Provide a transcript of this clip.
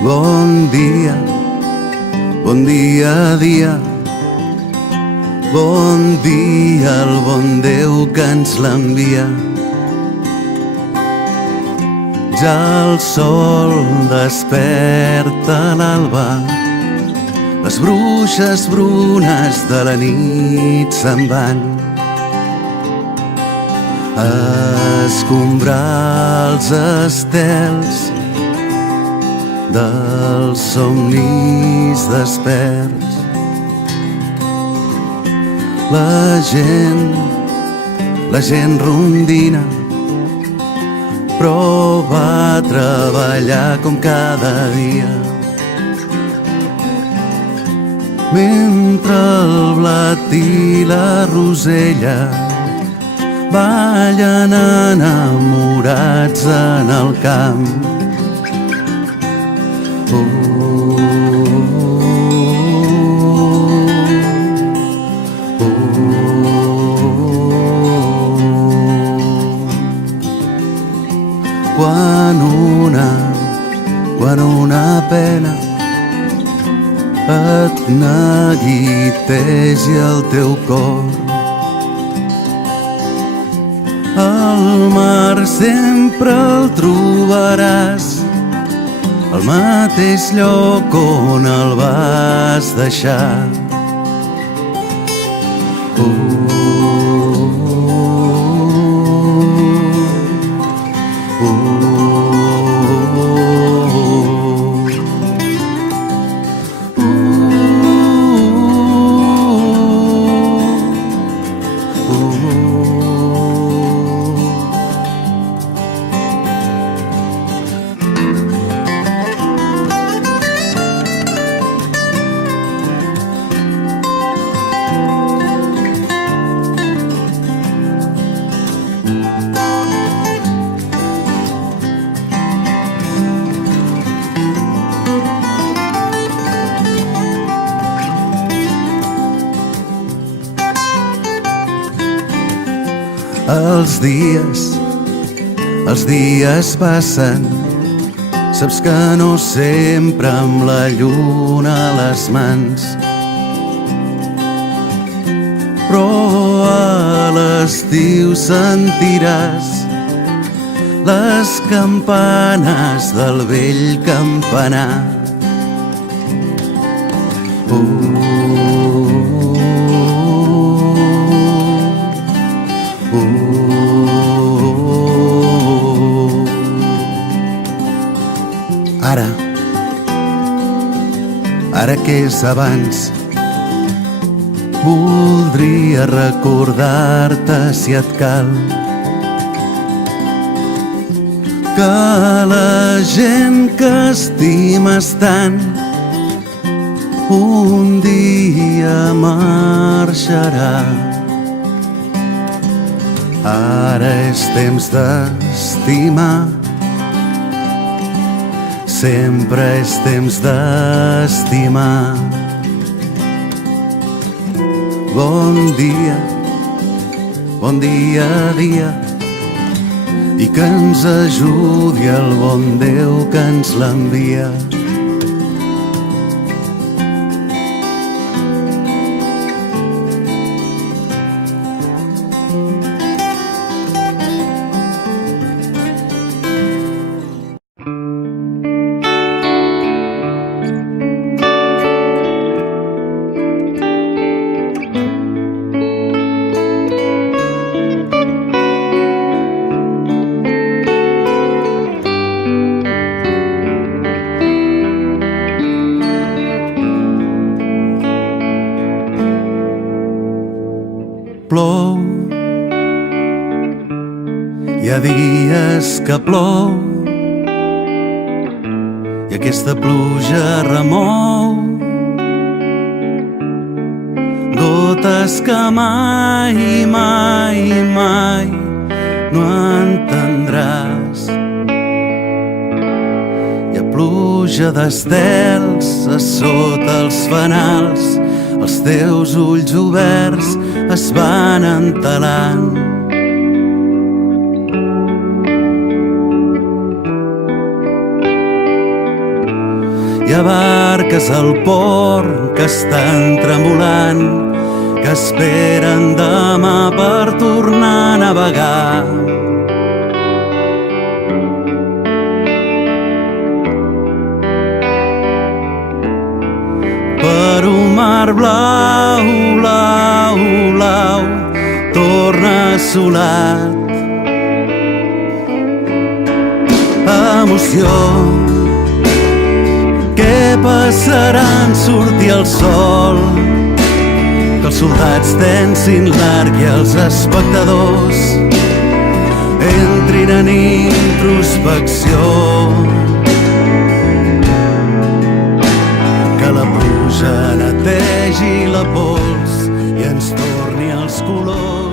Bon dia, dia. Bon dia al bon Déu que ens l'envia. Ja el sol desperta a l'alba, les bruixes brunes de la nit se'n van a escombrar els estels dels somnis desperts. La gent rondina, però va treballar com cada dia. Mentre el blat i la rosella ballen enamorats en el camp. Quan una pena et neguitegi el teu cor, al mar sempre el trobaràs, al mateix lloc on el vas deixar. Els dies passen, saps que no sempre amb la lluna a les mans, però a l'estiu sentiràs les campanes del vell campanar. Ara que és abans, voldria recordar-te, si et cal, que la gent que estimes tant un dia marxarà. Ara és temps d'estimar, sempre és temps d'estimar. Bon dia, dia, i que ens ajudi el bon Déu que ens l'envia. Plou, hi ha dies que plou i aquesta pluja remou gotes que mai, mai, mai no entendràs. Hi ha pluja d'estels a sota els fanals, els teus ulls oberts es van entelant. Hi ha barques al port que estan tremolant, que esperen demà per tornar a navegar. Per un mar blau, blau, blau, torna assolat. Emoció, què passarà en sortir el sol? Que els soldats tensin l'arc i els espectadors entrin en introspecció. Que la pluja netegi la pols i ens torni els colors.